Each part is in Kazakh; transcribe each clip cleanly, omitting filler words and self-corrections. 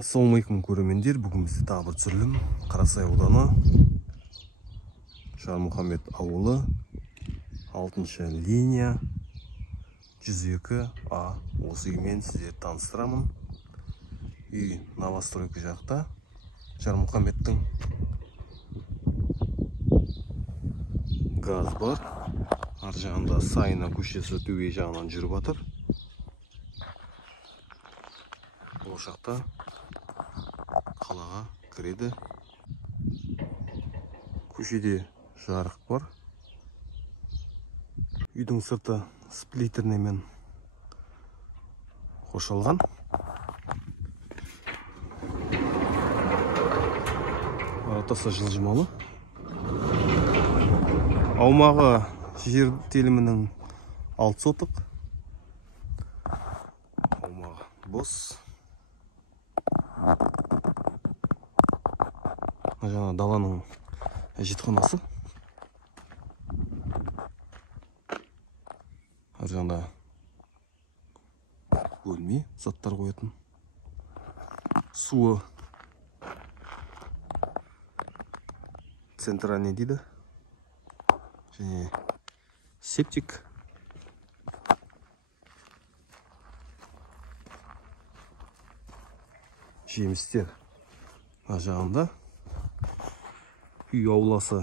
Ассалаумалейкум көрермендер, бүгін бізде тағы бір түсірілім. Қарасай ауданы, Жармұхамед ауылы, 6-шы линия, 102А. Осы үймен сіздерді таныстырамын. Үй новостройка жақта, Жармұхамедтің. Газ бар. Ар жағында Сайына көшесі төбе жағынан жүріп жатыр. Болашақта қалаға кіреді. Көшеде жарық бар. Үйдің сырты сплиттермен қоршалған. Аратасы жылжымалы. Аумағы жер телімінің 6 сотық. Аумағы бос. Жаңа даланың әжетханасы. Ар жағында бөлме, заттар қоятын. Суы центральный дейді. Және септик. Жемістер ар жағында. Үй ауласы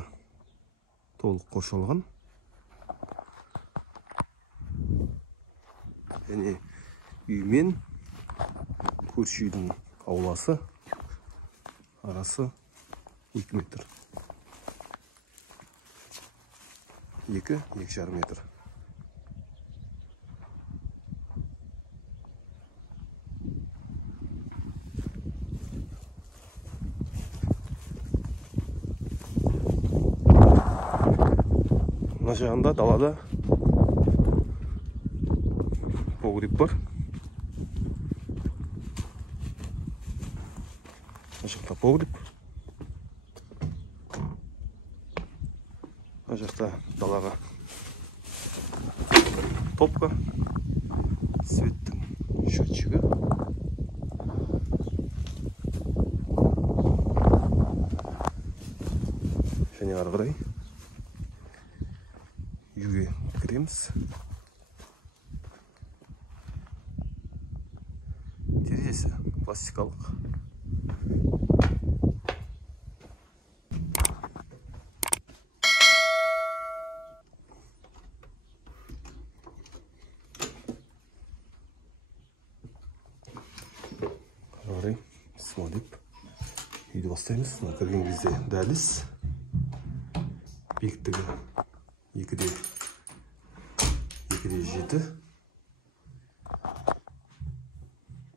толық қоршалған. Және үй мен көрші үйдің ауласы арасы 2 метр. 2-2,5 метр. Мына жағында далада погреб бар. Мына жақта погреб. Мына жақта далаға топка, светтің счетчигі. Және ары қарай үйге кіреміз. Терезесі пластикалық. Қарай смотрим. Үйді бастаймыз. Кірген кезде дәліз. Биіктігі 2,7.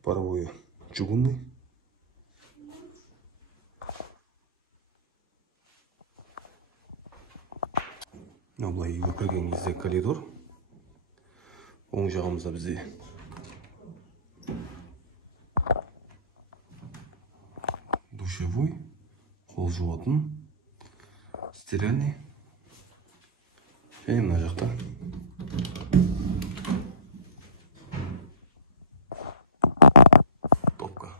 Паровой чугунный. Былай үйге кірген кезде коридор. Оң жағымызда бізде душевой, қол жуатын, стиральный. Және мына жақта топка.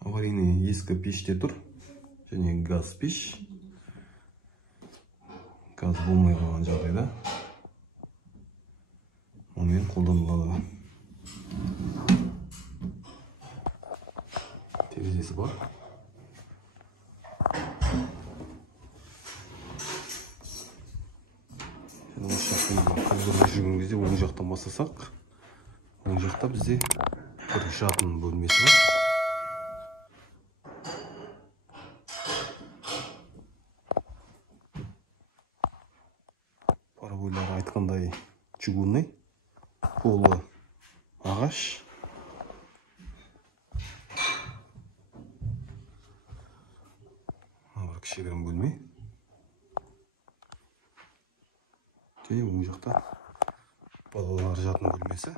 Аварийный ескі пеште тұр. Және газ пеш. Газ болмай қалған жағдайда онымен қолданылады. Терезесі бар. Жүрген кезде оң жақтан бастасақ, оң жақта бізде бір жатын бөлмесі бар. Паровойлар айтқандай чугунный, полы ағаш. Бір кішігірім бөлме. Және оң жақта балалар жатын бөлмесі.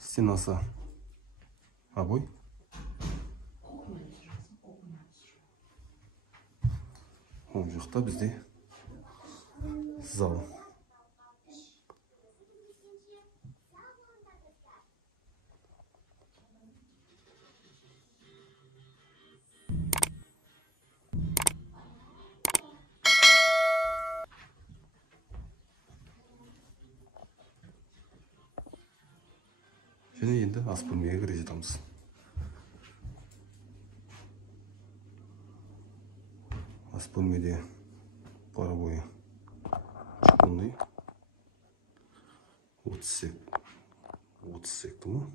Стенасы обой. Оң жақта бізде зал. Және енді ас бөлмеге кіре жатамыз. Ас бөлмеде паровой чугунный 30 секті ма?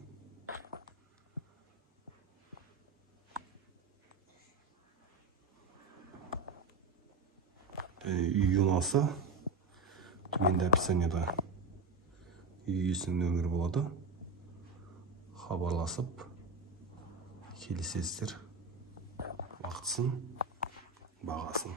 Үй ұнаса, төменде описаниеда үй иесінің нөмірі болады. Хабарласып келісесіздер, уақытысын, бағасын.